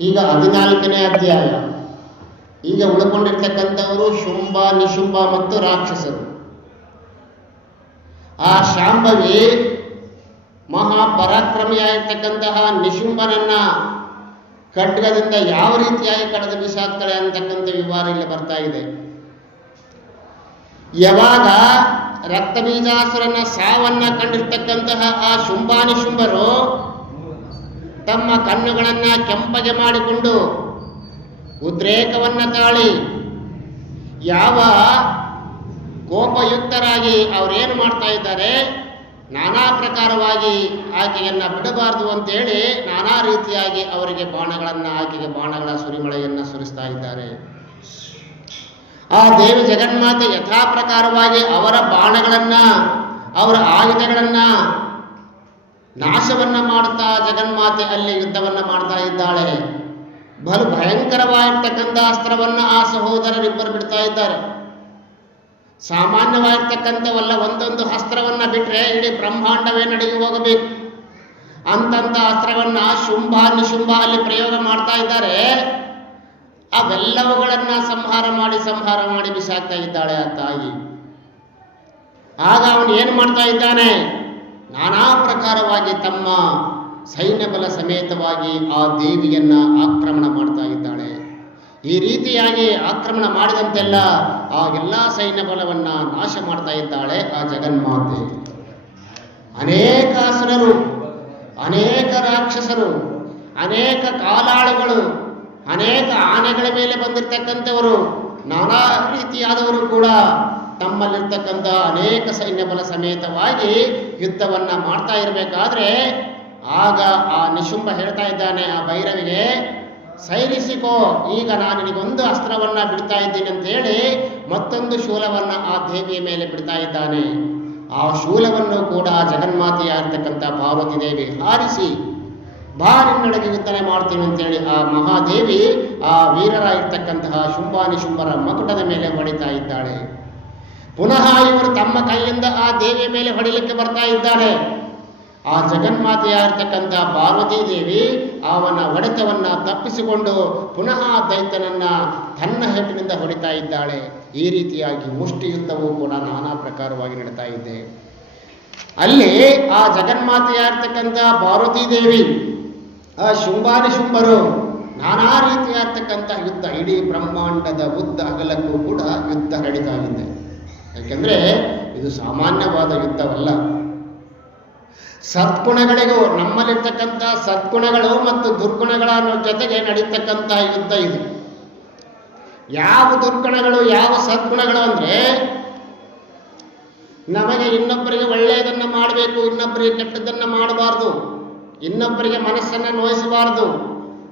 ಈಗ ಹದಿನಾಲ್ಕನೇ ಅಧ್ಯಾಯ. ಈಗ ಉಳ್ಕೊಂಡಿರ್ತಕ್ಕಂಥವರು ಶುಂಭ, ನಿಶುಂಭ ಮತ್ತು ರಾಕ್ಷಸರು. ಆ ಶಾಂಭವಿ ಮಹಾಪರಾಕ್ರಮಿಯಾಗಿರ್ತಕ್ಕಂತಹ ನಿಶುಂಭನನ್ನ ಖಡ್ಗದಿಂದ ಯಾವ ರೀತಿಯಾಗಿ ಕಳೆದು ಬಿಸಾಕ್ತಾಳೆ ಅಂತಕ್ಕಂಥ ವಿವರ ಇಲ್ಲಿ ಬರ್ತಾ ಇದೆ. ಯಾವಾಗ ರಕ್ತಬೀಜಾಸುರನ ಸಾವನ್ನ ಕಂಡಿರ್ತಕ್ಕಂತಹ ಆ ಶುಂಭಾನಿಶುಂಭರು ತಮ್ಮ ಕಣ್ಣುಗಳನ್ನ ಕೆಂಪಗೆ ಮಾಡಿಕೊಂಡು ಉದ್ರೇಕವನ್ನ ತಾಳಿ ಯಾವ ಕೋಪಯುಕ್ತರಾಗಿ ಅವರೇನು ಮಾಡ್ತಾ ಇದ್ದಾರೆ, ನಾನಾ ಪ್ರಕಾರವಾಗಿ ಆಕೆಯನ್ನ ಬಿಡಬಾರದು ಅಂತೇಳಿ ನಾನಾ ರೀತಿಯಾಗಿ ಅವರಿಗೆ ಬಾಣಗಳನ್ನ, ಆಕೆಗೆ ಬಾಣಗಳ ಸುರಿಮಳೆಯನ್ನ ಸುರಿಸ್ತಾ ಇದ್ದಾರೆ. ಆ ದೇವಿ ಜಗನ್ಮಾತೆ ಯಥಾ ಪ್ರಕಾರವಾಗಿ ಅವರ ಬಾಣಗಳನ್ನ, ಅವರ ಆಯುಧಗಳನ್ನ ನಾಶವನ್ನ ಮಾಡ್ತಾ ಜಗನ್ಮಾತೆ ಅಲ್ಲಿ ಯುದ್ಧವನ್ನ ಮಾಡ್ತಾ ಇದ್ದಾಳೆ. ಬಲು ಭಯಂಕರವಾಗಿರ್ತಕ್ಕಂಥ ಅಸ್ತ್ರವನ್ನ ಆ ಸಹೋದರರಿಬ್ಬರು ಬಿಡ್ತಾ ಇದ್ದಾರೆ. ಸಾಮಾನ್ಯವಾಗಿರ್ತಕ್ಕಂಥವಲ್ಲ, ಒಂದೊಂದು ಅಸ್ತ್ರವನ್ನ ಬಿಟ್ರೆ ಇಡೀ ಬ್ರಹ್ಮಾಂಡವೇ ನಡೆದು ಹೋಗಬೇಕು. ಅಂತಂತ ಅಸ್ತ್ರವನ್ನ ಶುಂಭ, ನಿಶುಂಭ ಅಲ್ಲಿ ಪ್ರಯೋಗ ಮಾಡ್ತಾ ಇದ್ದಾರೆ. ಅವೆಲ್ಲವುಗಳನ್ನ ಸಂಹಾರ ಮಾಡಿ ಸಂಹಾರ ಮಾಡಿ ಬಿಸಾಕ್ತಾ ಇದ್ದಾಳೆ ಆ ತಾಯಿ. ಆಗ ಅವನು ಏನು ಮಾಡ್ತಾ ಇದ್ದಾನೆ? ನಾನಾ ಪ್ರಕಾರವಾಗಿ ತಮ್ಮ ಸೈನ್ಯಬಲ ಸಮೇತವಾಗಿ ಆ ದೇವಿಯನ್ನ ಆಕ್ರಮಣ ಮಾಡ್ತಾ ಇದ್ದಾಳೆ. ಈ ರೀತಿಯಾಗಿ ಆಕ್ರಮಣ ಮಾಡಿದಂತೆಲ್ಲ ಆ ಎಲ್ಲ ಸೈನ್ಯ ಬಲವನ್ನ ನಾಶ ಮಾಡ್ತಾ ಇದ್ದಾಳೆ ಆ ಜಗನ್ಮಾತೆ. ಅನೇಕ ಅಸುರರು, ಅನೇಕ ರಾಕ್ಷಸರು, ಅನೇಕ ಕಾಲಾಳುಗಳು, ಅನೇಕ ಆನೆಗಳ ಮೇಲೆ ಬಂದಿರತಕ್ಕಂಥವರು, ನಾನಾ ರೀತಿಯಾದವರು ಕೂಡ ತಮ್ಮಲ್ಲಿರ್ತಕ್ಕಂಥ ಅನೇಕ ಸೈನ್ಯ ಬಲ ಸಮೇತವಾಗಿ ಯುದ್ಧವನ್ನ ಮಾಡ್ತಾ ಇರಬೇಕಾದ್ರೆ ಆಗ ಆ ನಿಶುಂಭ ಹೇಳ್ತಾ ಇದ್ದಾನೆ ಆ ಭೈರವಿಗೆ, ಸೈನಿಸಿಕೋ, ಈಗ ನಾನು ನಿನಗೊಂದು ಅಸ್ತ್ರವನ್ನ ಬಿಡ್ತಾ ಇದ್ದೀನಿ ಅಂತ ಹೇಳಿ ಮತ್ತೊಂದು ಶೂಲವನ್ನ ಆ ದೇವಿಯ ಮೇಲೆ ಬಿಡ್ತಾ ಇದ್ದಾನೆ. ಆ ಶೂಲವನ್ನು ಕೂಡ ಜಗನ್ಮಾತೆಯಾಗಿರ್ತಕ್ಕಂಥ ಪಾರ್ವತಿ ದೇವಿ ಹಾರಿಸಿ, ಬಾ, ನಿನ್ನೊಳಗೆ ಯುದ್ಧನೆ ಮಾಡ್ತೀನಿ ಅಂತೇಳಿ ಆ ಮಹಾದೇವಿ ಆ ವೀರರಾಗಿರ್ತಕ್ಕಂತಹ ಶುಂಭಾನಿಶುಂಭರ ಮಕುಟದ ಮೇಲೆ ಹೊಡಿತಾ ಇದ್ದಾಳೆ. ಪುನಃ ಇವರು ತಮ್ಮ ಕೈಯಿಂದ ಆ ದೇವಿಯ ಮೇಲೆ ಹೊಡಿಲಿಕ್ಕೆ ಬರ್ತಾ ಇದ್ದಾರೆ ಆ ಜಗನ್ಮಾತೆಯಾಗಿರ್ತಕ್ಕಂಥ ಪಾರ್ವತೀ ದೇವಿ ಅವನ ಹೊಡೆತವನ್ನ ತಪ್ಪಿಸಿಕೊಂಡು ಪುನಃ ದೈತನನ್ನ ತನ್ನ ಹೆಟ್ಟಿನಿಂದ ಹೊಡಿತಾ ಇದ್ದಾಳೆ. ಈ ರೀತಿಯಾಗಿ ಮುಷ್ಟಿ ಯುದ್ಧವೂ ಕೂಡ ನಾನಾ ಪ್ರಕಾರವಾಗಿ ನಡೀತಾ ಇದೆ. ಅಲ್ಲಿ ಆ ಜಗನ್ಮಾತೆಯಾಗಿರ್ತಕ್ಕಂಥ ಪಾರ್ವತೀ ದೇವಿ, ಆ ಶುಂಭಾನಿ ಶುಂಭರು, ನಾನಾ ರೀತಿಯಾಗಿರ್ತಕ್ಕಂಥ ಯುದ್ಧ, ಇಡೀ ಬ್ರಹ್ಮಾಂಡದ ಉದ್ದ ಅಗಲಕ್ಕೂ ಕೂಡ ಯುದ್ಧ ನಡೀತಾ ಇದೆ ಯಾಕೆಂದ್ರೆ ಇದು ಸಾಮಾನ್ಯವಾದ ಯುದ್ಧವಲ್ಲ. ಸದ್ಗುಣಗಳಿಗೂ ನಮ್ಮಲ್ಲಿರ್ತಕ್ಕಂಥ ಸದ್ಗುಣಗಳು ಮತ್ತು ದುರ್ಗುಣಗಳ ಜೊತೆಗೆ ನಡೀತಕ್ಕಂಥ ಯುದ್ಧ ಇದು. ಯಾವ ದುರ್ಗುಣಗಳು, ಯಾವ ಸದ್ಗುಣಗಳು ಅಂದ್ರೆ, ನಮಗೆ ಇನ್ನೊಬ್ಬರಿಗೆ ಒಳ್ಳೆಯದನ್ನ ಮಾಡಬೇಕು, ಇನ್ನೊಬ್ಬರಿಗೆ ಕೆಟ್ಟದ್ದನ್ನ ಮಾಡಬಾರ್ದು, ಇನ್ನೊಬ್ಬರಿಗೆ ಮನಸ್ಸನ್ನ ನೋಯಿಸಬಾರದು,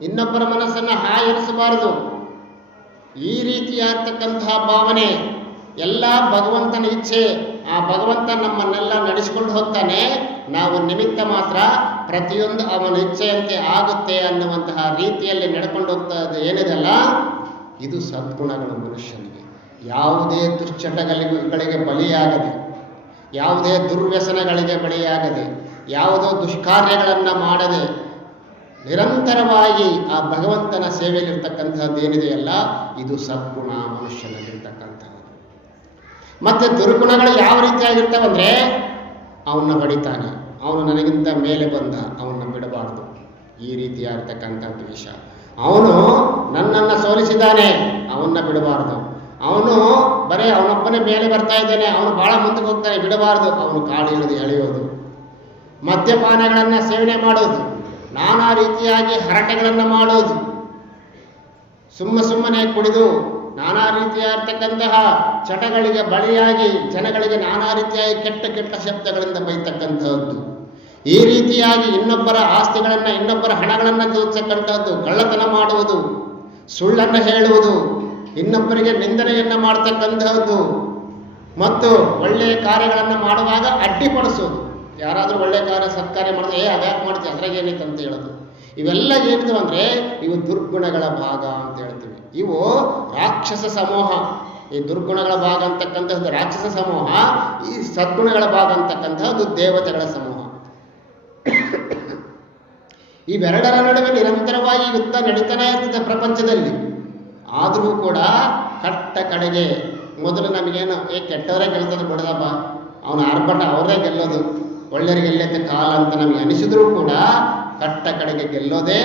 ಇನ್ನೊಬ್ಬರ ಮನಸ್ಸನ್ನ ಹಾಯರಿಸಬಾರದು ಈ ರೀತಿಯಾಗ್ತಕ್ಕಂತಹ ಭಾವನೆ, ಎಲ್ಲ ಭಗವಂತನ ಇಚ್ಛೆ ಆ ಭಗವಂತ ನಮ್ಮನ್ನೆಲ್ಲ ನಡೆಸಿಕೊಂಡು ಹೋಗ್ತಾನೆ. ನಾವು ನಿಮಿತ್ತ ಮಾತ್ರ ಪ್ರತಿಯೊಂದು ಅವನ ಇಚ್ಛೆಯಂತೆ ಆಗುತ್ತೆ ಅನ್ನುವಂತಹ ರೀತಿಯಲ್ಲಿ ನಡ್ಕೊಂಡು ಹೋಗ್ತಾ ಏನಿದೆಲ್ಲ? ಇದು ಸದ್ಗುಣಗಳು ಮನುಷ್ಯನಿಗೆ. ಯಾವುದೇ ದುಶ್ಚಟಗಳಿಗೆ ಬಲಿಯಾಗದೆ, ಯಾವುದೇ ದುರ್ವ್ಯಸನಗಳಿಗೆ ಬಲಿಯಾಗದೆ, ಯಾವುದೋ ದುಷ್ಕಾರ್ಯಗಳನ್ನು ಮಾಡದೆ ನಿರಂತರವಾಗಿ ಆ ಭಗವಂತನ ಸೇವೆಯಲ್ಲಿರ್ತಕ್ಕಂಥದ್ದು ಏನಿದೆಯಲ್ಲ? ಇದು ಸದ್ಗುಣ ಮನುಷ್ಯನಲ್ಲಿರ್ತಕ್ಕಂಥದ್ದು. ಮತ್ತೆ ದುರ್ಗುಣಗಳು ಯಾವ ರೀತಿಯಾಗಿರ್ತವಂದ್ರೆ ಅವನ್ನ ಹೊಡಿತಾನೆ. ಅವನು ನನಗಿಂತ ಮೇಲೆ ಬಂದ, ಅವನ್ನ ಬಿಡಬಾರ್ದು. ಈ ರೀತಿಯಾಗಿರ್ತಕ್ಕಂಥ ದ್ವೇಷ ಅವನು ನನ್ನನ್ನು ಸೋಲಿಸಿದ್ದಾನೆ, ಅವನ್ನ ಬಿಡಬಾರ್ದು. ಅವನು ಬರೇ ಅವನೊಬ್ಬನೇ ಮೇಲೆ ಬರ್ತಾ ಇದ್ದಾನೆ, ಅವನು ಭಾಳ ಮುಂದಕ್ಕೆ ಹೋಗ್ತಾನೆ, ಬಿಡಬಾರ್ದು. ಅವನು ಕಾಳು ಇಳಿದು ಎಳೆಯೋದು, ಮದ್ಯಪಾನಗಳನ್ನು ಸೇವನೆ ಮಾಡೋದು, ನಾನಾ ರೀತಿಯಾಗಿ ಹರಟೆಗಳನ್ನು ಮಾಡೋದು, ಸುಮ್ಮ ಸುಮ್ಮನೆ ಕುಡಿದು ನಾನಾ ರೀತಿಯಾಗಿರ್ತಕ್ಕಂತಹ ಚಟಗಳಿಗೆ ಬಳಿಯಾಗಿ ಜನಗಳಿಗೆ ನಾನಾ ರೀತಿಯಾಗಿ ಕೆಟ್ಟ ಕೆಟ್ಟ ಶಬ್ದಗಳಿಂದ ಬೈತಕ್ಕಂಥದ್ದು. ಈ ರೀತಿಯಾಗಿ ಇನ್ನೊಬ್ಬರ ಆಸ್ತಿಗಳನ್ನು, ಇನ್ನೊಬ್ಬರ ಹಣಗಳನ್ನು ದೋಚಕ್ಕಂತಹದ್ದು ಕಳ್ಳತನ ಮಾಡುವುದು, ಸುಳ್ಳನ್ನು ಹೇಳುವುದು, ಇನ್ನೊಬ್ಬರಿಗೆ ನಿಂದನೆಯನ್ನು ಮಾಡ್ತಕ್ಕಂಥದ್ದು ಮತ್ತು ಒಳ್ಳೆಯ ಕಾರ್ಯಗಳನ್ನು ಮಾಡುವಾಗ ಅಡ್ಡಿಪಡಿಸೋದು ಯಾರಾದರೂ ಒಳ್ಳೆಯ ಕಾರ್ಯ ಸತ್ಕಾರ್ಯ ಮಾಡಿದ್ರೆ, ಏ, ಅದ್ಯಾಕೆ ಮಾಡ್ತೀವಿ ಅದ್ರಾಗ ಏನೈತೆ ಅಂತ ಹೇಳೋದು? ಇವೆಲ್ಲ ಏನಿದು ಅಂದರೆ ಇವು ದುರ್ಗುಣಗಳ ಭಾಗ ಅಂತ ಹೇಳ್ತೀವಿ. ಇವು ರಾಕ್ಷಸ ಸಮೂಹ. ಈ ದುರ್ಗುಣಗಳ ಭಾಗ ಅಂತಕ್ಕಂಥದ್ದು ರಾಕ್ಷಸ ಸಮೂಹ, ಈ ಸದ್ಗುಣಗಳ ಭಾಗ ಅಂತಕ್ಕಂಥದ್ದು ದೇವತೆಗಳ ಸಮೂಹ. ಇವೆರಡರ ನಡುವೆ ನಿರಂತರವಾಗಿ ಯುದ್ಧ ನಡೀತಾನೆ ಇರ್ತದೆ ಪ್ರಪಂಚದಲ್ಲಿ. ಆದರೂ ಕೂಡ ಕಟ್ಟ ಕಡೆಗೆ ಮೊದಲು ನಮಗೇನು, ಏ, ಕೆಟ್ಟವರೇ ಗೆಲ್ತದೆ ಬಿಡದಪ್ಪ. ಅವನ ಆರ್ಭಟ ಅವರೇ ಗೆಲ್ಲೋದು. ಒಳ್ಳೆಯರಿಗೆ ಗೆಲ್ಲೈತೆ ಕಾಲ ಅಂತ ನಮಗೆ ಅನಿಸಿದ್ರೂ ಕೂಡ ಕಟ್ಟ ಕಡೆಗೆ ಗೆಲ್ಲೋದೇ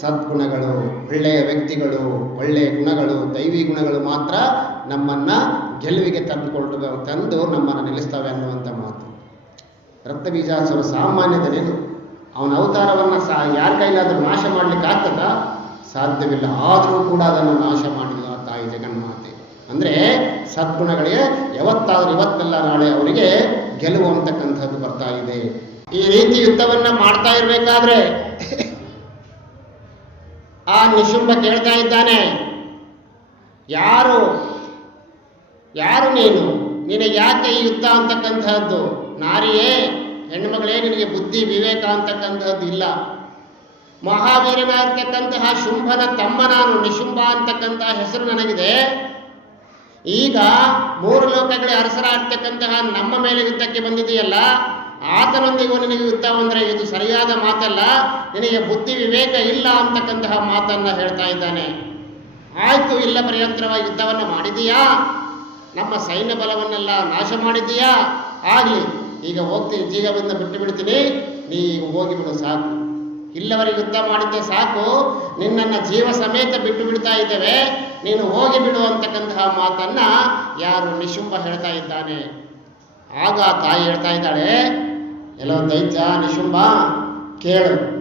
ಸದ್ಗುಣಗಳು. ಒಳ್ಳೆಯ ವ್ಯಕ್ತಿಗಳು, ಒಳ್ಳೆಯ ಗುಣಗಳು, ದೈವಿ ಗುಣಗಳು ಮಾತ್ರ ನಮ್ಮನ್ನ ಗೆಲುವಿಗೆ ತಂದುಕೊಂಡು ತಂದು ನಮ್ಮನ್ನು ನಿಲ್ಲಿಸ್ತವೆ ಅನ್ನುವಂಥ ಮಾತು. ರಕ್ತ ಬೀಜಾಸುರ ಸಾಮಾನ್ಯದನೇನು? ಅವನ ಅವತಾರವನ್ನು ಸಾ ಯಾರ ಕೈಲಾದರೂ ನಾಶ ಮಾಡಲಿಕ್ಕೆ ಆಗ್ತದ? ಸಾಧ್ಯವಿಲ್ಲ. ಆದರೂ ಕೂಡ ಅದನ್ನು ನಾಶ ಮಾಡಿದ ತಾಯಿ ಜಗನ್ಮಾತೆ. ಅಂದರೆ ಸದ್ಗುಣಗಳಿಗೆ ಯಾವತ್ತಾದರೂ ಇವತ್ತೆಲ್ಲ ನಾಳೆ ಅವರಿಗೆ ಗೆಲುವು ಅಂತಕ್ಕಂಥದ್ದು ಬರ್ತಾ ಇದೆ. ಈ ರೀತಿ ಯುದ್ಧವನ್ನ ಮಾಡ್ತಾ ಇರಬೇಕಾದ್ರೆ ಆ ನಿಶುಂಭ ಕೇಳ್ತಾ ಇದ್ದಾನೆ. ಯಾರು? ಯಾರು ನೀನು? ನಿನಗೆ ಯಾಕೆ ಈ ಯುದ್ಧ ಅಂತಕ್ಕಂತಹದ್ದು ನಾರಿಯೇ ಹೆಣ್ಮಗಳೇ ನಿನಗೆ ಬುದ್ಧಿ, ವಿವೇಕ ಅಂತಕ್ಕಂತಹದ್ದು ಇಲ್ಲ. ಮಹಾವೀರನಾಗಿರ್ತಕ್ಕಂತಹ ಶುಂಭನ ತಮ್ಮ ನಾನು, ನಿಶುಂಭ ಅಂತಕ್ಕಂತಹ ಹೆಸರು ನನಗಿದೆ. ಈಗ ಮೂರು ಲೋಕಗಳ ಅರಸರಾಗ್ತಕ್ಕಂತಹ ನಮ್ಮ ಮೇಲೆ ಯುದ್ಧಕ್ಕೆ ಬಂದಿದೆಯಲ್ಲ ಆತನೊಂದಿಗೂ ನಿನಗೆ ಯುದ್ಧ ಅಂದ್ರೆ ಇದು ಸರಿಯಾದ ಮಾತಲ್ಲ, ನಿನಗೆ ಬುದ್ಧಿ ವಿವೇಕ ಇಲ್ಲ ಅಂತಕ್ಕಂತಹ ಮಾತನ್ನ ಹೇಳ್ತಾ ಇದ್ದಾನೆ. ಆಯ್ತು, ಇಲ್ಲ ಪರ್ಯಂತರವಾಗಿ ಯುದ್ಧವನ್ನ ಮಾಡಿದೀಯಾ ನಮ್ಮ ಸೈನ್ಯ ಬಲವನ್ನೆಲ್ಲ ನಾಶ ಮಾಡಿದೀಯಾ ಆಗ್ಲಿ, ಈಗ ಹೋಗ್ತೀನಿ ಜೀವದಿಂದ ಬಿಟ್ಟು ಬಿಡ್ತೀನಿ. ನೀ ಹೋಗಿಬಿಡು ಸಾಕು. ಇಲ್ಲವರಿಗೆ ಯುದ್ಧ ಮಾಡಿದ್ದೆ ಸಾಕು. ನಿನ್ನನ್ನು ಜೀವ ಸಮೇತ ಬಿಟ್ಟು ಬಿಡ್ತಾ ಇದ್ದೇವೆ. ನೀನು ಹೋಗಿ ಬಿಡು ಅಂತಕ್ಕಂತಹ ಮಾತನ್ನ ಯಾರು ನಿಶುಂಬ ಹೇಳ್ತಾ ಇದ್ದಾನೆ. ಆಗ ತಾಯಿ ಹೇಳ್ತಾ ಇದ್ದಾಳೆ ಎಲ್ಲೋ ದೈತ್ಯ ನಿಶುಂಬ ಕೇಳು.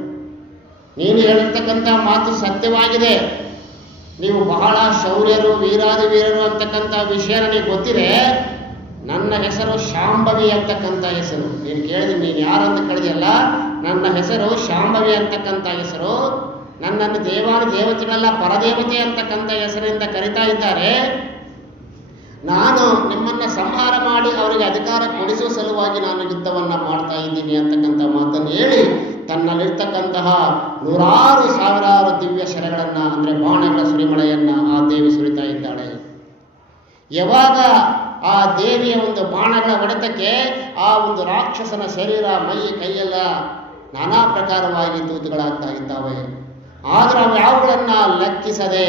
ನೀನು ಹೇಳಿರ್ತಕ್ಕಂಥ ಮಾತು ಸತ್ಯವಾಗಿದೆ. ನೀವು ಬಹಳ ಶೌರ್ಯರು ವೀರಾದಿ ವೀರರು ಅಂತಕ್ಕಂಥ ವಿಷಯ ನನಗೆ ಗೊತ್ತಿದೆ. ನನ್ನ ಹೆಸರು ಶಾಂಭವಿ ಅಂತಕ್ಕಂಥ ಹೆಸರು. ನೀನು ಕೇಳಿದ್ರೆ ನೀನು ಅಂತ ಕೇಳಿದೆಯಲ್ಲ? ನನ್ನ ಹೆಸರು ಶಾಂಭವಿ ಅಂತಕ್ಕಂಥ ಹೆಸರು. ನನ್ನನ್ನು ದೇವಾನು ದೇವತೆಗಳೆಲ್ಲ ಪರದೇವತೆ ಅಂತಕ್ಕಂಥ ಹೆಸರಿಂದ ಕರಿತಾ ಇದ್ದಾರೆ. ನಾನು ನಿಮ್ಮನ್ನ ಸಂಹಾರ ಮಾಡಿ ಅವರಿಗೆ ಅಧಿಕಾರ ಕೊಡಿಸುವ ಸಲುವಾಗಿ ನಾನು ಯುದ್ಧವನ್ನ ಮಾಡ್ತಾ ಇದ್ದೀನಿ ಅಂತಕ್ಕಂಥ ಮಾತನ್ನು ಹೇಳಿ ತನ್ನಲ್ಲಿರ್ತಕ್ಕಂತಹ ನೂರಾರು ಸಾವಿರಾರು ದಿವ್ಯ ಶರಗಳನ್ನ, ಅಂದ್ರೆ ಬಾಣಗಳ ಸುರಿಮಳೆಯನ್ನ ಆ ದೇವಿ ಸುರಿತಾ ಇದ್ದಾಳೆ. ಯಾವಾಗ ಆ ದೇವಿಯ ಒಂದು ಬಾಣಗಳ ಹೊಡೆತಕ್ಕೆ ಆ ಒಂದು ರಾಕ್ಷಸನ ಶರೀರ ಮೈ ಕೈಯೆಲ್ಲ ನಾನಾ ಪ್ರಕಾರವಾಗಿ ತೂತುಗಳಾಗ್ತಾ ಇದ್ದಾವೆ. ಆದ್ರೆ ಅವು ಯಾವುಗಳನ್ನ ಲೆಕ್ಕಿಸದೆ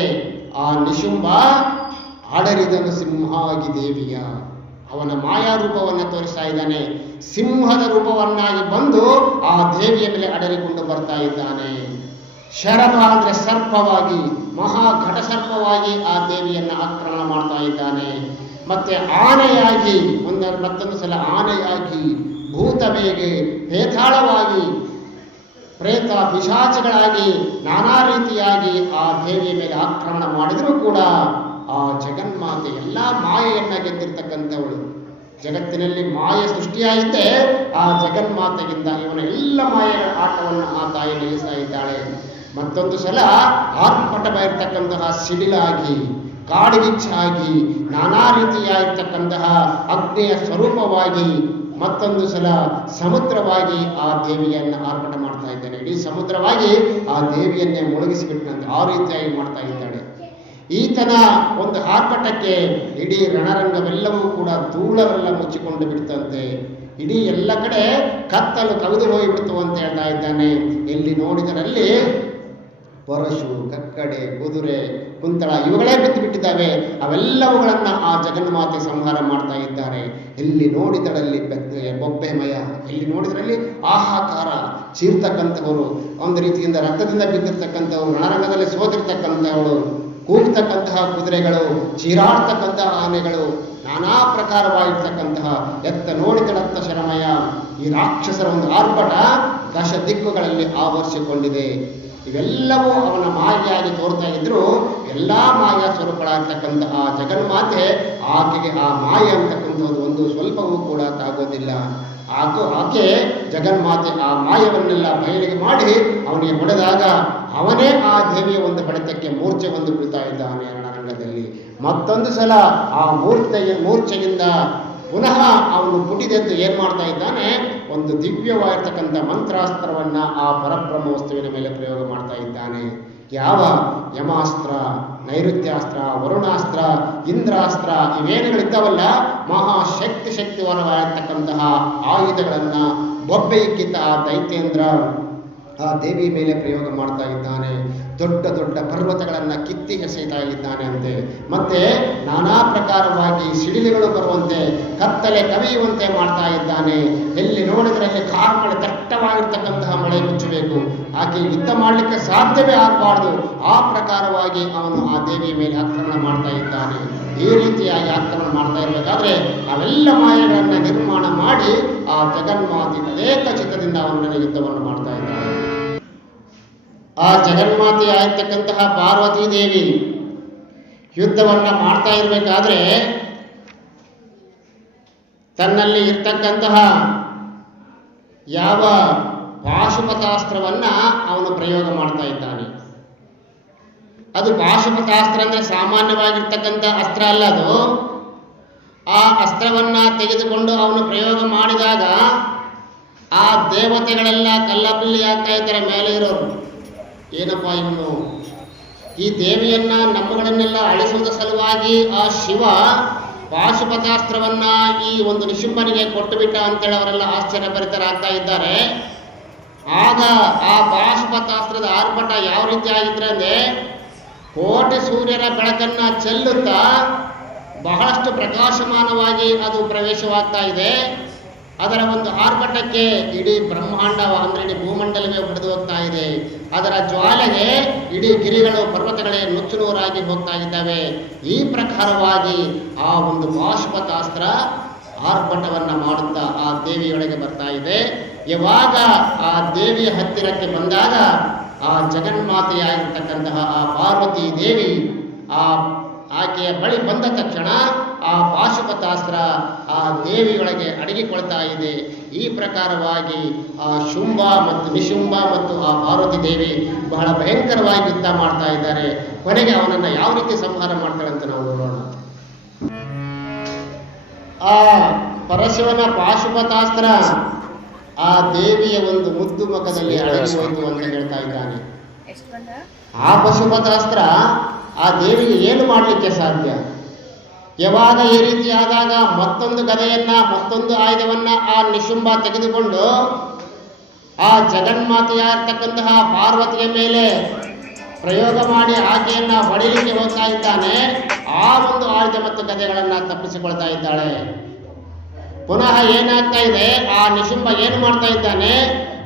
ಆ ನಿಶುಂಭ ಆಡರಿದನು ಸಿಂಹವಾಗಿ ದೇವಿಯ. ಅವನ ಮಾಯಾ ರೂಪವನ್ನು ತೋರಿಸ್ತಾ ಇದ್ದಾನೆ. ಸಿಂಹದ ರೂಪವನ್ನಾಗಿ ಬಂದು ಆ ದೇವಿಯ ಮೇಲೆ ಅಡರಿಕೊಂಡು ಬರ್ತಾ ಇದ್ದಾನೆ. ಶರಣ ಅಂದ್ರೆ ಸರ್ಪವಾಗಿ, ಮಹಾ ಘಟ ಸರ್ಪವಾಗಿ ಆ ದೇವಿಯನ್ನ ಆಕ್ರಮಣ ಮಾಡ್ತಾ ಇದ್ದಾನೆ. ಮತ್ತೆ ಆನೆಯಾಗಿ, ಒಂದ ಮತ್ತೊಂದು ಸಲ ಆನೆಯಾಗಿ ಭೂತವೇಗೆ ಪೇತಾಳವಾಗಿ ಪ್ರೇತ ಪಿಶಾಚಗಳಾಗಿ, ನಾನಾ ರೀತಿಯಾಗಿ ಆ ದೇವಿಯ ಮೇಲೆ ಆಕ್ರಮಣ ಮಾಡಿದರೂ ಕೂಡ ಆ ಜಗನ್ಮಾತೆ ಎಲ್ಲ ಮಾಯೆಯನ್ನ ಗೆದ್ದಿರ್ತಕ್ಕಂಥವಳು ಜಗತ್ತಿನಲ್ಲಿ ಮಾಯ ಸೃಷ್ಟಿಯಾಯಿತೆ, ಆ ಜಗನ್ಮಾತೆಗಿಂತ ಇವನ ಎಲ್ಲ ಮಾಯೆಯ ಆಟವನ್ನು ಆ ತಾಯಿ ನಿಲ್ಲಿಸ್ತಾ ಇದ್ದಾಳೆ ಮತ್ತೊಂದು ಸಲ ಆತ್ಮಟವಾಗಿರ್ತಕ್ಕಂತಹ ಸಿಡಿಲಾಗಿ, ಕಾಡಿಗಿಚ್ಚಾಗಿ, ನಾನಾ ರೀತಿಯಾಗಿರ್ತಕ್ಕಂತಹ ಅಗ್ನಿಯ ಸ್ವರೂಪವಾಗಿ ಮತ್ತೊಂದು ಸಲ ಸಮುದ್ರವಾಗಿ ಆ ದೇವಿಯನ್ನ ಆರ್ಭಟ ಮಾಡ್ತಾ ಇದ್ದಾನೆ. ಇಡೀ ಸಮುದ್ರವಾಗಿ ಆ ದೇವಿಯನ್ನೇ ಮುಳುಗಿಸಿಬಿಟ್ಟಂತೆ ಆ ರೀತಿಯಾಗಿ ಮಾಡ್ತಾ ಇದ್ದಾಳೆ. ಈತನ ಒಂದು ಆರ್ಭಟಕ್ಕೆ ಇಡೀ ರಣರಂಗವೆಲ್ಲವೂ ಕೂಡ ಧೂಳವೆಲ್ಲ ಮುಚ್ಚಿಕೊಂಡು ಬಿಡ್ತಂತೆ. ಇಡೀ ಎಲ್ಲ ಕಡೆ ಕತ್ತಲು ಕವಿದು ಹೋಗಿಬಿಡ್ತು ಅಂತ ಹೇಳ್ತಾ ಇದ್ದಾನೆ. ಎಲ್ಲಿ ನೋಡಿದರಲ್ಲಿ ಪರಶು, ಕಕ್ಕಡೆ, ಕುದುರೆ, ಕುಂತಳ ಇವುಗಳೇ ಬಿದ್ದು ಬಿಟ್ಟಿದ್ದಾವೆ ಅವೆಲ್ಲವುಗಳನ್ನು ಆ ಜಗನ್ಮಾತೆ ಸಂಹಾರ ಮಾಡ್ತಾ ಇದ್ದಾರೆ. ಎಲ್ಲಿ ನೋಡಿದರಲ್ಲಿ ಬೊಬ್ಬೆಮಯ, ಎಲ್ಲಿ ನೋಡಿದರಲ್ಲಿ ಆಹಾಕಾರ, ಚೀರ್ತಕ್ಕಂಥವರು, ಒಂದು ರೀತಿಯಿಂದ ರಕ್ತದಿಂದ ಬಿದ್ದಿರ್ತಕ್ಕಂಥವ್ರು, ರಣರಂಗದಲ್ಲಿ ಸೋತಿರ್ತಕ್ಕಂಥವಳು ಕೂಗ್ತಕ್ಕಂತಹ ಕುದುರೆಗಳು ಚೀರಾಡ್ತಕ್ಕಂತಹ ಆನೆಗಳು, ನಾನಾ ಪ್ರಕಾರವಾಗಿರ್ತಕ್ಕಂತಹ ಎತ್ತ ನೋಡಿದಳತ್ತ ಶರಮಯ ಈ ರಾಕ್ಷಸರ ಒಂದು ಆರ್ಭಟ ದಶ ದಿಕ್ಕುಗಳಲ್ಲಿ ಆವರಿಸಿಕೊಂಡಿದೆ. ಇವೆಲ್ಲವೂ ಅವನ ಮಾಯೆಯಾಗಿ ತೋರ್ತಾ ಇದ್ರು ಎಲ್ಲಾ ಮಾಯಾ ಸ್ವರೂಪಗಳಾಗ್ತಕ್ಕಂತಹ ಜಗನ್ಮಾತೆ ಆಕೆಗೆ ಆ ಮಾಯ ಅಂತಕ್ಕಂಥದ್ದು ಒಂದು ಸ್ವಲ್ಪವೂ ಕೂಡ ತಾಗೋದಿಲ್ಲ. ಆಕೆ ಆಕೆ ಜಗನ್ಮಾತೆ ಆ ಮಾಯವನ್ನೆಲ್ಲ ಬಯಲಿಗೆ ಮಾಡಿ ಅವನಿಗೆ ಹೊಡೆದಾಗ ಅವನೇ ಆ ದೇವಿಯ ಒಂದು ಹೊಡೆತಕ್ಕೆ ಮೂರ್ಛೆ ಬಂದು ಬಿಡ್ತಾ ಇದ್ದಾನೆ ರಣರಂಗದಲ್ಲಿ ಮತ್ತೊಂದು ಸಲ ಆ ಮೂರ್ತೆಯ ಮೂರ್ಛೆಯಿಂದ ಪುನಃ ಅವನು ಪುಟಿದೆದ್ದು ಏನ್ ಮಾಡ್ತಾ ಇದ್ದಾನೆ? ಒಂದು ದಿವ್ಯವಾಗಿರ್ತಕ್ಕಂಥ ಮಂತ್ರಾಸ್ತ್ರವನ್ನ ಆ ಪರಬ್ರಹ್ಮ ವಸ್ತುವಿನ ಮೇಲೆ ಪ್ರಯೋಗ ಮಾಡ್ತಾ ಇದ್ದಾನೆ. ಯಾವ? ಯಮಾಸ್ತ್ರ, ನೈಋತ್ಯಾಸ್ತ್ರ, ವರುಣಾಸ್ತ್ರ, ಇಂದ್ರಾಸ್ತ್ರ, ಇವೇನುಗಳಿದ್ದಾವಲ್ಲ? ಮಹಾಶಕ್ತಿ ಶಕ್ತಿವರವಾಗಿರ್ತಕ್ಕಂತಹ ಆಯುಧಗಳನ್ನ ಬೊಬ್ಬೆ ಇಕ್ಕಿತ ಆ ದೈತ್ಯೇಂದ್ರ ಆ ದೇವಿ ಮೇಲೆ ಪ್ರಯೋಗ ಮಾಡ್ತಾ ಇದ್ದಾನೆ. ದೊಡ್ಡ ದೊಡ್ಡ ಪರ್ವತಗಳನ್ನು ಕಿತ್ತಿ ಎಸೆಯುತ್ತಾ ಇದ್ದಾನೆ ಅಂತೆ. ಮತ್ತೆ ನಾನಾ ಪ್ರಕಾರವಾಗಿ ಸಿಡಿಲುಗಳು ಬರುವಂತೆ ಕತ್ತಲೆ ಕವಿಯುವಂತೆ ಮಾಡ್ತಾ ಇದ್ದಾನೆ. ಎಲ್ಲಿ ನೋಡಿದ್ರಲ್ಲಿ ಕಾರ್ಗಳು ದಟ್ಟವಾಗಿರ್ತಕ್ಕಂತಹ ಮಳೆ ಮುಚ್ಚಬೇಕು. ಆಕೆ ಯುದ್ಧ ಮಾಡಲಿಕ್ಕೆ ಸಾಧ್ಯವೇ ಆಗಬಾರ್ದು. ಆ ಪ್ರಕಾರವಾಗಿ ಅವನು ಆ ದೇವಿಯ ಮೇಲೆ ಆಕ್ರಮಣ ಮಾಡ್ತಾ ಇದ್ದಾನೆ. ಈ ರೀತಿಯಾಗಿ ಆಕ್ರಮಣ ಮಾಡ್ತಾ ಇರಬೇಕಾದ್ರೆ ಅವೆಲ್ಲ ಮಾಯಗಳನ್ನು ನಿರ್ಮಾಣ ಮಾಡಿ ಆ ಜಗನ್ಮಾತಿ ಅನೇಕ ಚಿತ್ತದಿಂದ ಅವನ ಯುದ್ಧವನ್ನು ಆ ಜಗನ್ಮಾತೆ ಆಗಿರ್ತಕ್ಕಂತಹ ಪಾರ್ವತೀ ದೇವಿ ಯುದ್ಧವನ್ನು ಮಾಡ್ತಾ ಇರಬೇಕಾದ್ರೆ ತನ್ನಲ್ಲಿ ಇರ್ತಕ್ಕಂತಹ ಯಾವ ಪಾಶುಪತಾಸ್ತ್ರವನ್ನ ಅವನು ಪ್ರಯೋಗ ಮಾಡ್ತಾ ಇದ್ದಾನೆ. ಅದು ಪಾಶುಪತಾಸ್ತ್ರ ಅಂದರೆ ಸಾಮಾನ್ಯವಾಗಿರ್ತಕ್ಕಂಥ ಅಸ್ತ್ರ ಅಲ್ಲ ಅದು. ಆ ಅಸ್ತ್ರವನ್ನ ತೆಗೆದುಕೊಂಡು ಅವನು ಪ್ರಯೋಗ ಮಾಡಿದಾಗ ಆ ದೇವತೆಗಳೆಲ್ಲ ಕಲ್ಲಪಲ್ಲಿ ಆಗ್ತಾ ಇದ್ದಾರೆ, ಮೇಲೆ ಇರೋರು. ಏನಪ್ಪ ಇವನು? ಈ ದೇವಿಯನ್ನ ನಮ್ಮಗಳನ್ನೆಲ್ಲ ಅಳಿಸುವುದ ಸಲುವಾಗಿ ಆ ಶಿವ ಪಾಶುಪತಾಸ್ತ್ರವನ್ನ ಈ ಒಂದು ನಿಶುಂಬನಿಗೆ ಕೊಟ್ಟು ಬಿಟ್ಟ ಅಂತೇಳಿ ಅವರೆಲ್ಲ ಆಶ್ಚರ್ಯಭರಿತರಾಗ್ತಾ ಇದ್ದಾರೆ. ಆಗ ಆ ಪಾಶುಪತಾಸ್ತ್ರದ ಆರ್ಭಟ ಯಾವ ರೀತಿ ಆಗಿದ್ರೆ ಅಂದ್ರೆ ಕೋಟೆ ಸೂರ್ಯರ ಬೆಳಕನ್ನ ಚೆಲ್ಲುತ್ತಾ ಬಹಳಷ್ಟು ಪ್ರಕಾಶಮಾನವಾಗಿ ಅದು ಪ್ರವೇಶವಾಗ್ತಾ ಇದೆ. ಅದರ ಒಂದು ಆರ್ಭಟಕ್ಕೆ ಇಡೀ ಬ್ರಹ್ಮಾಂಡ ಅಂದ್ರೆ ಇಡೀ ಭೂಮಂಡಲವೇ ಹೊಡೆದು ಹೋಗ್ತಾ ಇದೆ. ಅದರ ಜ್ವಾಲೆಗೆ ಇಡೀ ಗಿರಿಗಳು, ಪರ್ವತಗಳೇ ನುಚ್ಚು ನೂರಾಗಿ ಹೋಗ್ತಾ ಇದ್ದಾವೆ. ಈ ಪ್ರಕಾರವಾಗಿ ಆ ಒಂದು ಬಾಷ್ಪತಾಸ್ತ್ರ ಆರ್ಭಟವನ್ನ ಮಾಡುತ್ತಾ ಆ ದೇವಿಯೊಳಗೆ ಬರ್ತಾ ಇದೆ. ಯಾವಾಗ ಆ ದೇವಿಯ ಹತ್ತಿರಕ್ಕೆ ಬಂದಾಗ ಆ ಜಗನ್ಮಾತೆಯಾಗಿರ್ತಕ್ಕಂತಹ ಆ ಪಾರ್ವತಿ ದೇವಿ ಆ ಆಕೆಯ ಬಳಿ ಬಂದ ತಕ್ಷಣ ಆ ಪಾಶುಪತಾಸ್ತ್ರ ಆ ದೇವಿಯೊಳಗೆ ಅಡಗಿಕೊಳ್ತಾ ಇದೆ. ಈ ಪ್ರಕಾರವಾಗಿ ಆ ಶುಂಭ ಮತ್ತು ನಿಶುಂಭ ಮತ್ತು ಆ ಪಾರ್ವತಿ ದೇವಿ ಬಹಳ ಭಯಂಕರವಾಗಿ ಯುದ್ಧ ಮಾಡ್ತಾ ಇದ್ದಾರೆ. ಕೊನೆಗೆ ಅವನನ್ನ ಯಾವ ರೀತಿ ಸಂಹಾರ ಮಾಡ್ತಾಳೆ ಅಂತ ನಾವು ನೋಡೋಣ. ಆ ಪರಶಿವನ ಪಾಶುಪತಾಸ್ತ್ರ ಆ ದೇವಿಯ ಒಂದು ಮುದ್ದು ಮುಖದಲ್ಲಿ ಅಡಗಿ ಹೋಯಿತು ಅಂತ ಹೇಳ್ತಾ ಇದ್ದಾನೆ. ಎಷ್ಟು ಬಂದ? ಆ ಪಶುಪತಾಸ್ತ್ರ ಆ ದೇವಿಗೆ ಏನು ಮಾಡಲಿಕ್ಕೆ ಸಾಧ್ಯ? ಯಾವಾಗ ಈ ರೀತಿ ಆದಾಗ ಮತ್ತೊಂದು ಗದೆಯನ್ನ ಮತ್ತೊಂದು ಆಯುಧವನ್ನ ಆ ನಿಶುಂಭ ತೆಗೆದುಕೊಂಡು ಆ ಜಗನ್ಮಾತೆಯಾಗಿರ್ತಕ್ಕಂತಹ ಪಾರ್ವತಿಯ ಮೇಲೆ ಪ್ರಯೋಗ ಮಾಡಿ ಆಕೆಯನ್ನ ಹೊಡಿಲಿಕ್ಕೆ ಹೋಗ್ತಾ ಇದ್ದಾನೆ. ಆ ಒಂದು ಆಯುಧ ಮತ್ತು ಗದೆಗಳನ್ನು ತಪ್ಪಿಸಿಕೊಳ್ತಾ ಇದ್ದಾಳೆ. ಪುನಃ ಏನಾಗ್ತಾ ಇದೆ? ಆ ನಿಶುಂಭ ಏನು ಮಾಡ್ತಾ ಇದ್ದಾನೆ?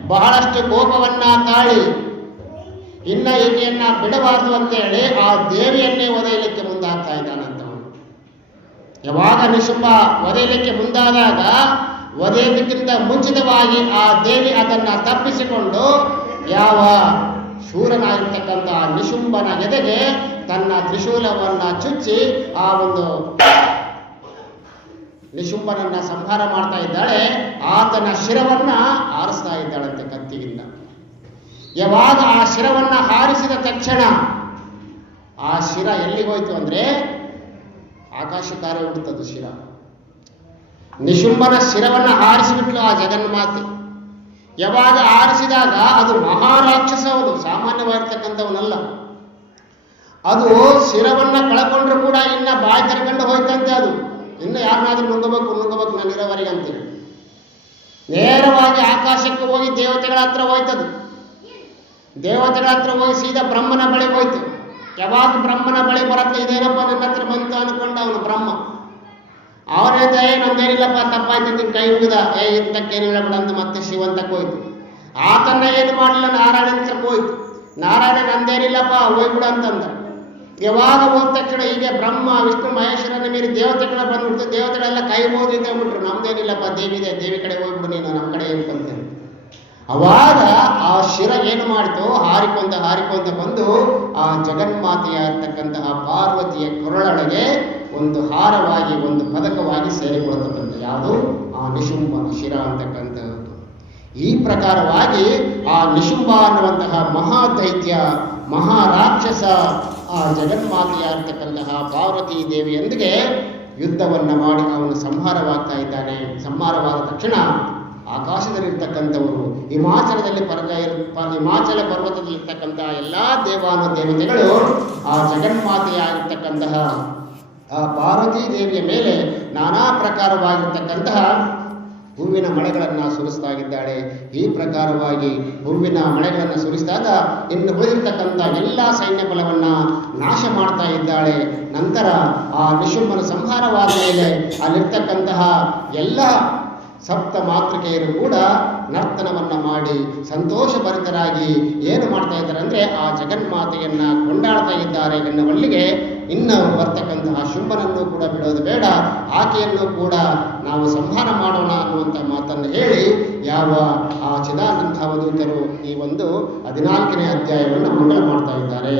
ಬಹಳಷ್ಟು ಕೋಪವನ್ನ ತಾಳಿ, ಇನ್ನ ಈಕೆಯನ್ನ ಬಿಡಬಾರದು ಅಂತ ಹೇಳಿ ಆ ದೇವಿಯನ್ನೇ ಒದೆಯಲಿಕ್ಕೆ. ಯಾವಾಗ ನಿಶುಂಭ ಒದೆಯಲಿಕ್ಕೆ ಮುಂದಾದಾಗ ಒದೆಯಲಿಕ್ಕಿಂತ ಮುಂಚಿತವಾಗಿ ಆ ದೇವಿ ಅದನ್ನ ತಪ್ಪಿಸಿಕೊಂಡು ಯಾವ ಶೂರನಾಗಿರ್ತಕ್ಕಂಥ ನಿಶುಂಭನ ಎದೆಗೆ ತನ್ನ ತ್ರಿಶೂಲವನ್ನ ಚುಚ್ಚಿ ಆ ಒಂದು ನಿಶುಂಭನನ್ನ ಸಂಹಾರ ಮಾಡ್ತಾ ಇದ್ದಾಳೆ. ಆತನ ಶಿರವನ್ನ ಆರಿಸ್ತಾ ಇದ್ದಾಳಂತೆ ಕತ್ತಿಯಿಂದ. ಯಾವಾಗ ಆ ಶಿರವನ್ನ ಹಾರಿಸಿದ ತಕ್ಷಣ ಆ ಶಿರ ಎಲ್ಲಿಗೆ ಹೋಯ್ತು ಅಂದ್ರೆ ಆಕಾಶಕ್ಕಾರೆ ಹುಡ್ತದ ಶಿರ. ನಿಶುಂಬನ ಶಿರವನ್ನು ಹಾರಿಸಿಬಿಟ್ಲು ಆ ಜಗನ್ಮಾತೆ. ಯಾವಾಗ ಆರಿಸಿದಾಗ ಅದು ಮಹಾರಾಕ್ಷಸ ಅವನು ಸಾಮಾನ್ಯವಾಗಿರ್ತಕ್ಕಂಥವನಲ್ಲ ಅದು ಶಿರವನ್ನ ಕಳ್ಕೊಂಡ್ರು ಕೂಡ ಇನ್ನ ಬಾಯಿ ತರ್ಕೊಂಡು ಹೋಯ್ತಂತೆ ಅದು. ಇನ್ನು ಯಾರನ್ನಾದ್ರೂ ನುಂಗಬೇಕು ನುಂಗಬೇಕು ನಾನು ಇರೋವರೆಗೆ ಅಂತೇಳಿ ನೇರವಾಗಿ ಆಕಾಶಕ್ಕೆ ಹೋಗಿ ದೇವತೆಗಳ ಹತ್ರ ಹೋಯ್ತದು. ದೇವತೆಗಳ ಹತ್ರ ಹೋಗಿ ಸೀದಾ ಬ್ರಹ್ಮನ ಬಳಿಗೆ ಹೋಯ್ತು. ಯಾವಾಗ ಬ್ರಹ್ಮನ ಬಳಿ ಬರುತ್ತೆ. ಇದೇನಪ್ಪ ನನ್ನ ಹತ್ರ ಬಂತು ಅನ್ಕೊಂಡ ಅವನು ಬ್ರಹ್ಮ. ಅವನೇ ಏ ನಮ್ದೇನಿಲ್ಲಪ್ಪ ತಪ್ಪಾಯ್ತು, ನಿನ್ ಕೈ ಮುಗಿದ. ಏ ಇಂತಕ್ಕೇನಿಲ್ಲ ಬಿಡ ಅಂತ ಮತ್ತೆ ಶಿವಂತಕ್ಕೆ ಹೋಯ್ತು. ಆತನ ಏನು ಮಾಡಲಿಲ್ಲ? ನಾರಾಯಣ ಹತ್ರ ಹೋಯ್ತು. ನಾರಾಯಣ, ನಂದೇನಿಲ್ಲಪ್ಪ, ಹೋಗ್ಬಿಡ ಅಂತಂದ. ಯಾವಾಗ ಹೋದ ತಕ್ಷಣ ಹೀಗೆ ಬ್ರಹ್ಮ, ವಿಷ್ಣು, ಮಹೇಶ್ವರನ ಮೀರಿ ದೇವತೆಗಳ ಬಂದ್ಬಿಡ್ತು. ದೇವತೆಗಳೆಲ್ಲ ಕೈ ಹೋದ್ರಿಂದ ಅಂದ್ಬಿಟ್ರು ನಮ್ದೇನಿಲ್ಲಪ್ಪ, ದೇವಿದೆ, ದೇವಿ ಕಡೆ ಹೋಗ್ಬಿಡು ನೀನು ನಮ್ಮ ಕಡೆ ಏನಂತೇಳಿ ಅವಾಗ ಆ ಶಿರ ಏನು ಮಾಡಿತು, ಹಾರಿಕೊಂತ ಹಾರಿಕೊಂತ ಬಂದು ಆ ಜಗನ್ಮಾತೆಯಾಗಿರ್ತಕ್ಕಂತಹ ಪಾರ್ವತಿಯ ಕೊರಳೊಳಗೆ ಒಂದು ಹಾರವಾಗಿ, ಒಂದು ಪದಕವಾಗಿ ಸೇರಿಕೊಳ್ಳತಕ್ಕಂಥ ಯಾವುದು? ಆ ನಿಶುಂಭನ ಶಿರ ಅಂತಕ್ಕಂಥದ್ದು. ಈ ಪ್ರಕಾರವಾಗಿ ಆ ನಿಶುಂಬ ಅನ್ನುವಂತಹ ಮಹಾ ದೈತ್ಯ ಮಹಾ ಮಹಾರಾಕ್ಷಸ, ಆ ಜಗನ್ಮಾತೆಯಾಗಿರ್ತಕ್ಕಂತಹ ಪಾರ್ವತಿ ದೇವಿಯೊಂದಿಗೆ ಯುದ್ಧವನ್ನ ಮಾಡಿ ಅವನು ಸಂಹಾರವಾಗ್ತಾ ಇದ್ದಾನೆ. ಸಂಹಾರವಾದ ತಕ್ಷಣ ಆಕಾಶದಲ್ಲಿರ್ತಕ್ಕಂಥವರು, ಹಿಮಾಚಲದಲ್ಲಿ ಪರ್ವ, ಹಿಮಾಚಲ ಪರ್ವತದಲ್ಲಿರ್ತಕ್ಕಂತಹ ಎಲ್ಲಾ ದೇವಾನು ದೇವತೆಗಳು ಆ ಜಗನ್ಮಾತೆಯಾಗಿರ್ತಕ್ಕಂತಹ ಆ ಪಾರ್ವತೀ ದೇವಿಯ ಮೇಲೆ ನಾನಾ ಪ್ರಕಾರವಾಗಿರ್ತಕ್ಕಂತಹ ಹೂವಿನ ಮಳೆಗಳನ್ನು ಸುರಿಸ್ತಾ ಇದ್ದಾಳೆ ಈ ಪ್ರಕಾರವಾಗಿ ಹೂವಿನ ಮಳೆಗಳನ್ನು ಸುರಿಸಿದಾಗ ಇನ್ನು ಉಳಿದಿರ್ತಕ್ಕಂಥ ಎಲ್ಲ ಸೈನ್ಯ ಬಲವನ್ನು ನಾಶ ಮಾಡ್ತಾ ಇದ್ದಾಳೆ. ನಂತರ ಆ ವಿಶ್ವಮನ ಸಂಹಾರವಾದ ಮೇಲೆ ಅಲ್ಲಿರ್ತಕ್ಕಂತಹ ಎಲ್ಲ ಸಪ್ತ ಮಾತೃಕೆಯರು ಕೂಡ ನರ್ತನವನ್ನ ಮಾಡಿ ಸಂತೋಷಭರಿತರಾಗಿ ಏನು ಮಾಡ್ತಾ ಇದ್ದಾರೆ ಅಂದ್ರೆ ಆ ಜಗನ್ಮಾತೆಯನ್ನ ಕೊಂಡಾಡ್ತಾ ಇದ್ದಾರೆ ಎನ್ನುವಲ್ಲಿಗೆ ಇನ್ನು ಬರ್ತಕ್ಕಂತಹ ಶುಂಭನನ್ನು ಕೂಡ ಬಿಡೋದು ಬೇಡ. ಆಕೆಯನ್ನು ಕೂಡ ನಾವು ಸಂಹಾರ ಮಾಡೋಣ ಅನ್ನುವಂಥ ಮಾತನ್ನು ಹೇಳಿ ಯಾವ ಆ ಚಿದಾನಂದ ಅವಧೂತರು ಈ ಒಂದು ಹದಿನಾಲ್ಕನೇ ಅಧ್ಯಾಯವನ್ನು ಮಂಗಳ ಮಾಡ್ತಾ ಇದ್ದಾರೆ.